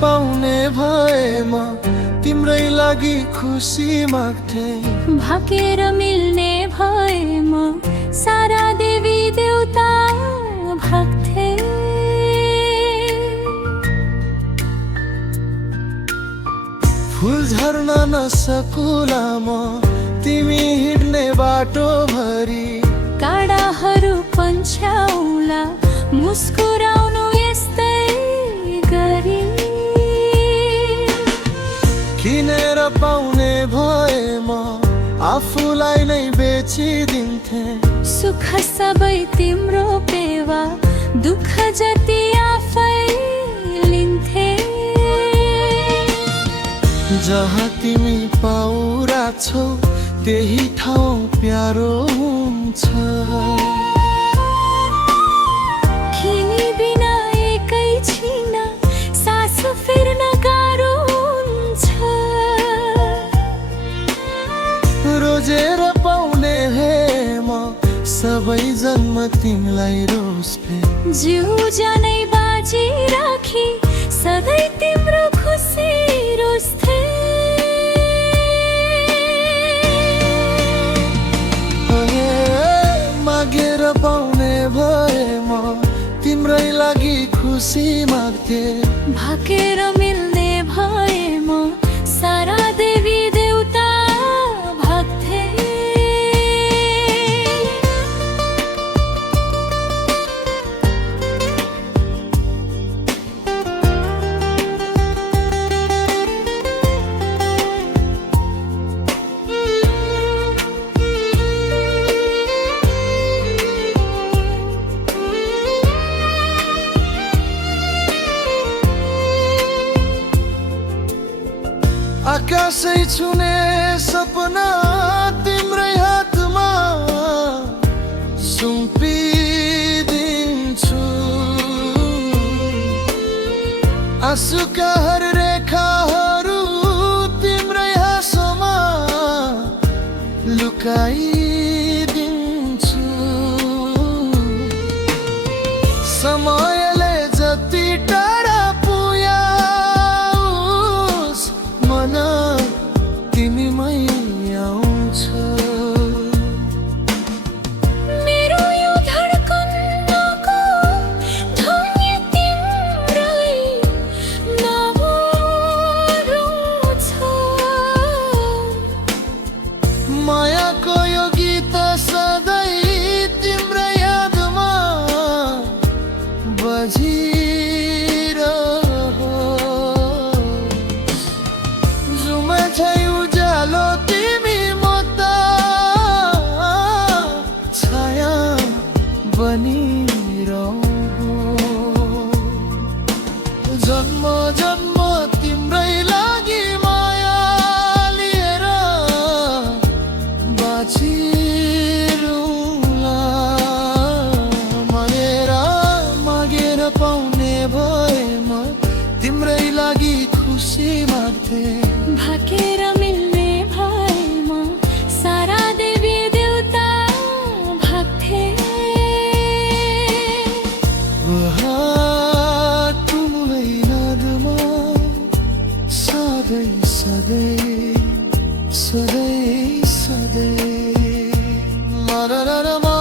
पाउने भएमा तिम्रै लागि खुसी माग्थे। भाकेर मिल्ने भएमा सारा देवी देवता भाग्थे। फुल झर्न नसकुला म तिमी हिँड्ने बाटो भरि। काँडाहरू पन्छ्याउला मुस्कुराउनु यस्तै गरी। किनेर पाउने भएमा आफूलाई नै बेचिदिन्थे। सुख सबै तिम्रो पेवा दुःख जति आफै लिन्थे। जहाँ तिमी पाउरा छौ त्यही ठाउँ प्यारो हुन्छ। तिमी बिना एकैछिन सास फेर्न गाह्रो हुन्छ। रोजेर पाउने हे म सबै जन्म तिमीलाई रोज्थे। जिउ जानै बाजी राखी सधैँ तिम्रो खुसी रोज्थे। मागेर पाउने भए म तिम्रै लागि खुसी माग्थे। भाकेर मिल्ने भएमा सारा देवी देवता भाग्थे। आकाशै छुने सपना तिम्रै हातमा सुम्पिदिन्छु। आँसुका हर रेखाहरू तिम्रै हाँसोमा लुकाइदिन्छु। समयले जति टाढा पुर्याओस् मन तिमीमै आउँछ। मेरो यो धड्कनको ध्वनि तिम्रै नभरो छ। मायाको यो गीत सधैँ तिम्रै यादमा बजिरहोस्। जुमा छै उज्यालो तिमी म त छाया बनिरहु। जन्म जन्म तिम्रै लागि माया लिएर बाँचिरहला। मागेर पाउने भए म तिम्रै लागि खुसी माग्थे। भाकेर मिल्ने भएमा सारा देवी देवता भाग्थे। तिमीलाई यादमा सधैँ सधैँ सधैँ सधैँ मररमा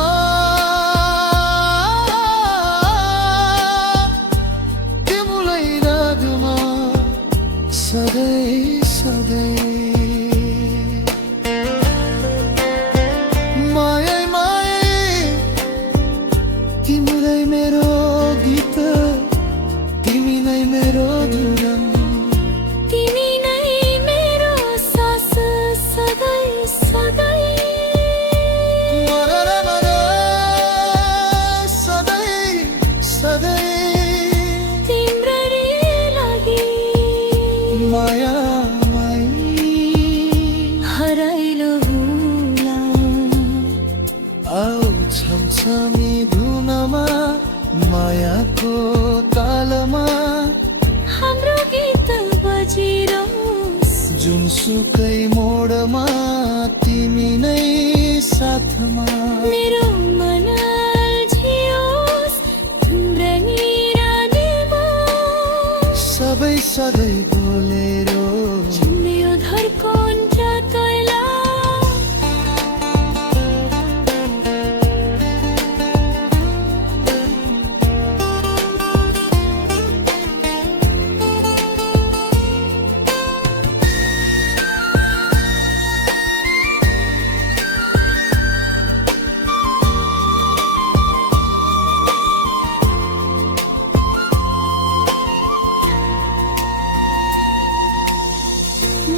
तिमीलाई यादमा सधैँ सधैँ। मायै मायै तिमीलाई मेरो गीत तिमी नै मेरो धुन। तिमी नै मेरो सास सधैँ सधैँ। सधैँ सधैँ तिम्रै लागि माया हराइलो हुला। आऊ छमछमी धुनमा मायाको तालमा हाम्रो गीत बजिरहोस्। जुनसुकै मोडमा तिमी नै साथमा। मेरो मन झियोस् तिम्रै निरालीमा। सबै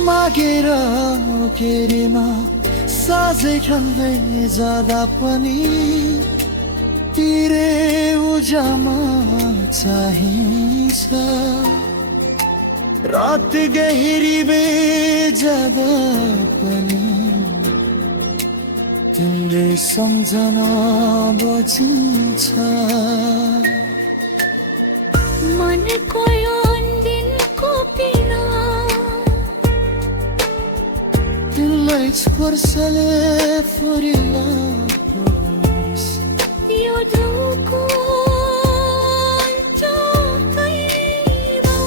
मागेर केरेमा साझै खेल्दै जाँदा पनि तिरे उजामा चाहिन्छ रात गहिरी जाँदा पनि तिमीले सम्झना बचिन्छ मनको यो दिनको पिना तिमीलाई स्पर्शले फुरिला यो धुको अन्त कहिलेमा?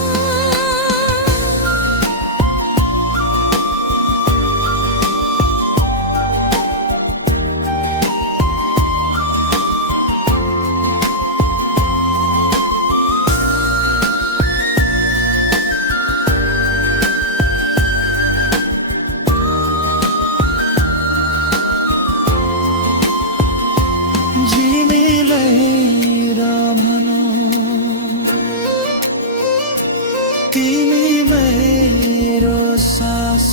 जिमीलाई रमन तिमी मेरो सास